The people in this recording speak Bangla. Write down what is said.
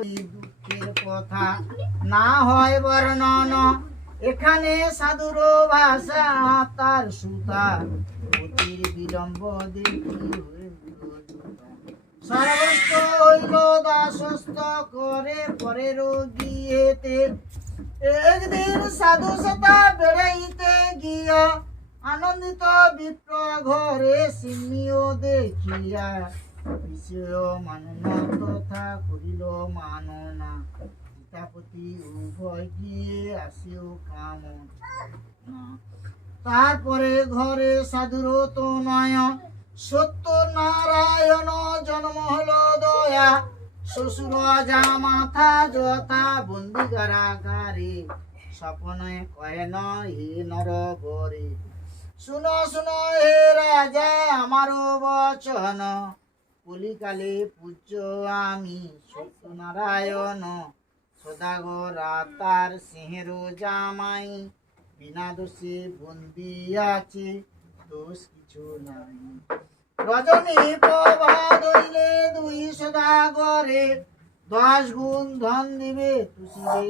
ওই দুঃখের কথা না হয় বর্ণন, এখানে সাধুর ভাষা তার সুতা, অতির বিলম্ব দেখি সর্বস্ব হইল দাসস্থ করে পরের গিয়েতে। একদিন সাধু সতা বেড়াইতে গিয়া আনন্দিত বিপ্র ঘরে সিমিও দেখিয়া বিষয় মানন তথা করিল মাননা, সীতাপতি উভয় গিয়ে আসিও কামনা। তারপরে ঘরে সাধুর তো নয় সত্য নারায়ণ জন্ম হলো দয়া, শ্বশুর যা মাথা যথা বন্দি কারাগারে, স্বপ্নে কহেন হে নর বরে, শুনো শুনো হে রাজা আমার বচন, কলিকালে পূজ্য আমি সত্যনারায়ণ, সদাগরা তার সিংহের জামাই, বিনা দোষে বন্দি আছে দোষ কিছু নাই। রজনী প্রভাত হইলে দুই সদাগরে, 10 গুণ ধন দিবে তুষিবে